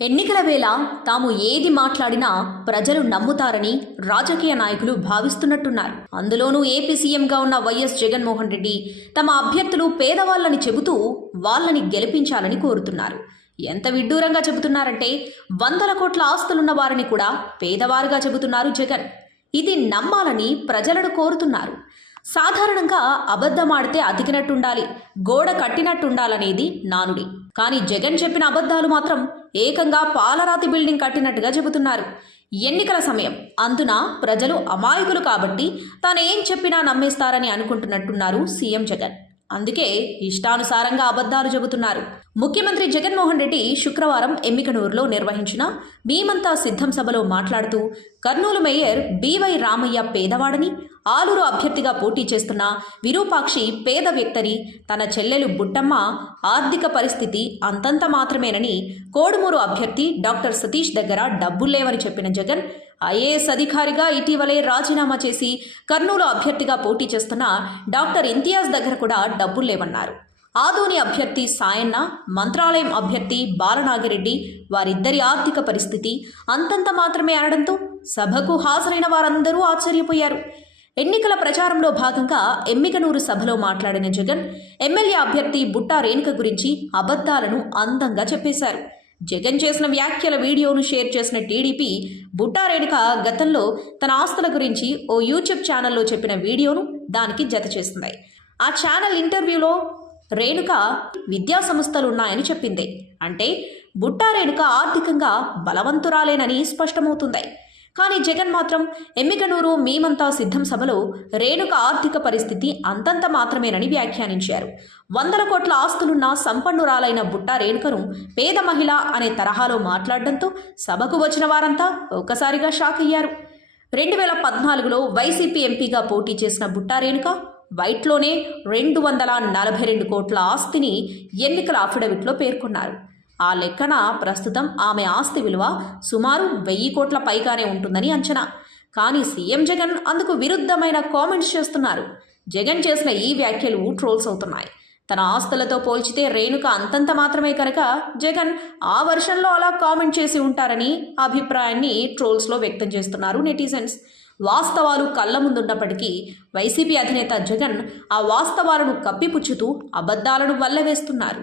ఎన్నికల వేళ తాము ఏది మాట్లాడినా ప్రజలు నమ్ముతారని రాజకీయ నాయకులు భావిస్తున్నట్టున్నారు. అందులోనూ ఏపీ సీఎంగా ఉన్న వైఎస్ జగన్మోహన్ రెడ్డి తమ అభ్యర్థులు పేదవాళ్ళని చెబుతూ వాళ్ళని గెలిపించాలని కోరుతున్నారు. ఎంత విడ్డూరంగా చెబుతున్నారంటే వందల కోట్ల ఆస్తులున్న వారిని కూడా పేదవారుగా చెబుతున్నారు జగన్. ఇది నమ్మాలని ప్రజలను కోరుతున్నారు. సాధారణంగా అబద్ధమాడితే అతికినట్టుండాలి, గోడ కట్టినట్టుండాలనేది నానుడి. కానీ జగన్ చెప్పిన అబద్ధాలు మాత్రం ఏకంగా పాలరాతి బిల్డింగ్ కట్టినట్టుగా చెబుతున్నారు. ఎన్నికల సమయం, అందున ప్రజలు అమాయకులు కాబట్టి తానేం చెప్పినా నమ్మేస్తారని అనుకుంటున్నట్టున్నారు సీఎం జగన్. అందుకే ఇష్టానుసారంగా అబద్ధాలు చెబుతున్నారు. ముఖ్యమంత్రి జగన్మోహన్ రెడ్డి శుక్రవారం ఎమ్మికనూరులో నిర్వహించిన మేమంతా సిద్ధం సభలో మాట్లాడుతూ కర్నూలు మేయర్ బివై రామయ్య పేదవాడని, ఆలూరు అభ్యర్థిగా పోటీ చేస్తున్న విరూపాక్షి పేద వ్యక్తని, తన చెల్లెలు బుట్టమ్మ ఆర్థిక పరిస్థితి అంతంత మాత్రమేనని, కోడుమూరు అభ్యర్థి డాక్టర్ సతీష్ దగ్గర డబ్బుల్లేవని చెప్పిన జగన్ ఐఏఎస్ అధికారిగా ఇటీవలే రాజీనామా చేసి కర్నూలు అభ్యర్థిగా పోటీ చేస్తున్న డాక్టర్ ఇంతియాజ్ దగ్గర కూడా డబ్బుల్లేవన్నారు. ఆదోని అభ్యర్థి సాయన్న, మంత్రాలయం అభ్యర్థి బాలనాగిరెడ్డి వారిద్దరి ఆర్థిక పరిస్థితి అంతంత మాత్రమే అనడంతో సభకు హాజరైన వారందరూ ఆశ్చర్యపోయారు. ఎన్నికల ప్రచారంలో భాగంగా ఎమ్మికనూరు సభలో మాట్లాడిన జగన్ ఎమ్మెల్యే అభ్యర్థి బుట్టా రేణుక గురించి అబద్ధాలను అందంగా చెప్పేశారు. జగన్ చేసిన వ్యాఖ్యల వీడియోను షేర్ చేసిన టీడీపీ బుట్టా రేణుక గతంలో తన ఆస్తుల గురించి ఓ యూట్యూబ్ ఛానల్లో చెప్పిన వీడియోను దానికి జత చేస్తుంది. ఆ ఛానల్ ఇంటర్వ్యూలో రేణుక విద్యా సంస్థలున్నాయని చెప్పింది. అంటే బుట్టా రేణుక ఆర్థికంగా బలవంతురాలేనని స్పష్టమవుతుంది. కానీ జగన్ మాత్రం ఎమ్మికనూరు మేమంతా సిద్ధం సభలో రేణుక ఆర్థిక పరిస్థితి అంతంత మాత్రమేనని వ్యాఖ్యానించారు. వందల కోట్ల ఆస్తులున్న సంపన్నురాలైన బుట్టా రేణుకను పేద మహిళ అనే తరహాలో మాట్లాడడంతో సభకు వచ్చిన వారంతా ఒక్కసారిగా షాక్ అయ్యారు. 2014లో వైసీపీ ఎంపీగా పోటీ చేసిన బుట్టా రేణుక వైట్లోనే 242 కోట్ల ఆస్తిని ఎన్నికల అఫిడవిట్లో పేర్కొన్నారు. ఆ లెక్కన ప్రస్తుతం ఆమె ఆస్తి విలువ సుమారు 1000 కోట్ల పైగానే ఉంటుందని అంచనా. కానీ సీఎం జగన్ అందుకు విరుద్ధమైన కామెంట్స్ చేస్తున్నారు. జగన్ చేసిన ఈ వ్యాఖ్యలు ట్రోల్స్ అవుతున్నాయి. తన ఆస్తులతో పోల్చితే రేణుక అంతంత మాత్రమే కనుక జగన్ ఆ వర్షన్లో అలా కామెంట్ చేసి ఉంటారని అభిప్రాయాన్ని ట్రోల్స్లో వ్యక్తం చేస్తున్నారు నెటిజన్స్. వాస్తవాలు కళ్ళ ముందున్నప్పటికీ వైసీపీ అధినేత జగన్ ఆ వాస్తవాలను కప్పిపుచ్చుతూ అబద్ధాలను వల్లవేస్తున్నారు.